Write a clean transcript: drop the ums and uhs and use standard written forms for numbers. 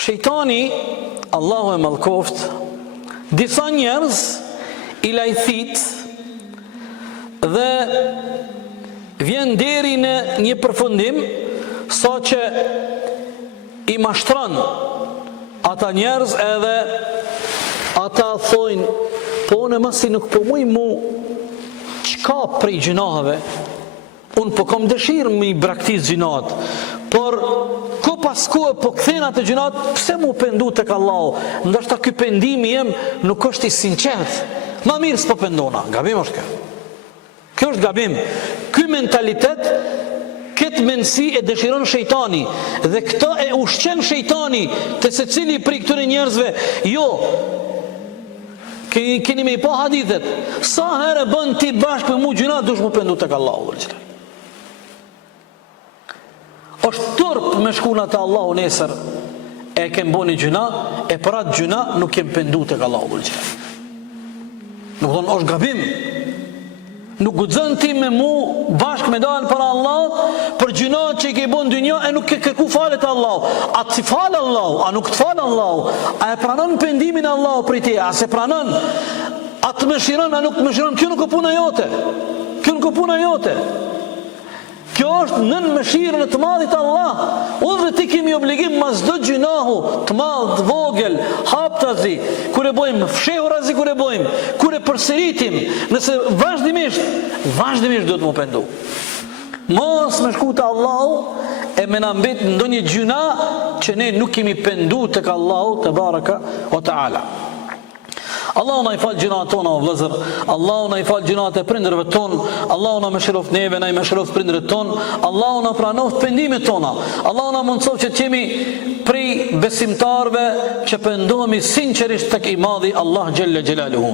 Shejtani, Allahu e mallkoft, disa njerëz i lajthit dhe vjen deri në një përfundim sa që i mashtron ata njerëz edhe ata thojnë po në mësi nuk po muj mu qka prej gjinahave, unë po kom dëshirë me i braktis gjinahat, por ko pas kohë po këthen atë gjinahat, pse mu pendu tek Allahu? Ndashta ky pendimi jem nuk është i sinqert, ma mirë s'po pendona. Gabim është kjo. Kjo është gabim. Ky mentalitet, këtë mendësi e dëshiron shejtani, dhe këta e ushqen shejtani të secili prej këtyre njerëzve. Jo, keni me i pa hadithet, sa herë bën ti bashkë me mu gjuna, dush mu pendu tek Allahu. Është turp me shkuna të Allahu nesër, e kem boni gjuna, e për atë gjuna nuk kem pendu tek Allahu. Nuk thonë është gabim. Nuk guxon ti me mu bashkë me dalë para Allahut për gjunat që i ke bën dynjë e nuk ke kërku falet Allahu. A ti fal Allahu, a nuk të fal Allahu? A e pranon pendimin e Allahu për ti? A se pranon? A të mëshiron, a nuk të mëshiron? Kjo nuk është puna jote. Kjo nuk është puna jote. Kjo është nën mëshirën e të madhit Allah. Unë dhe ti kemi obligim mas do gjunahu të madh, të vogël, haptazi, kur e bojmë, fshehurazi kur e bojmë, kur e përsëritim, nëse vazhdimisht do të më pendu. Mos me shku të Allahu e me na mbet ndonjë gjuna që ne nuk kemi pendu tek Allahu te baraka o taala. Allahu na i fal gjunat tona o vëllezër, Allahu na i fal gjunat e prindërve ton, Allahu na mëshiroft neve, na i mëshiroft prindërit ton, Allahu na pranoft pendimet tona, Allahu na mundsof që të jemi prej besimtarve që pendohemi sinqerisht tek i madhi Allah xhella xhelaluhu.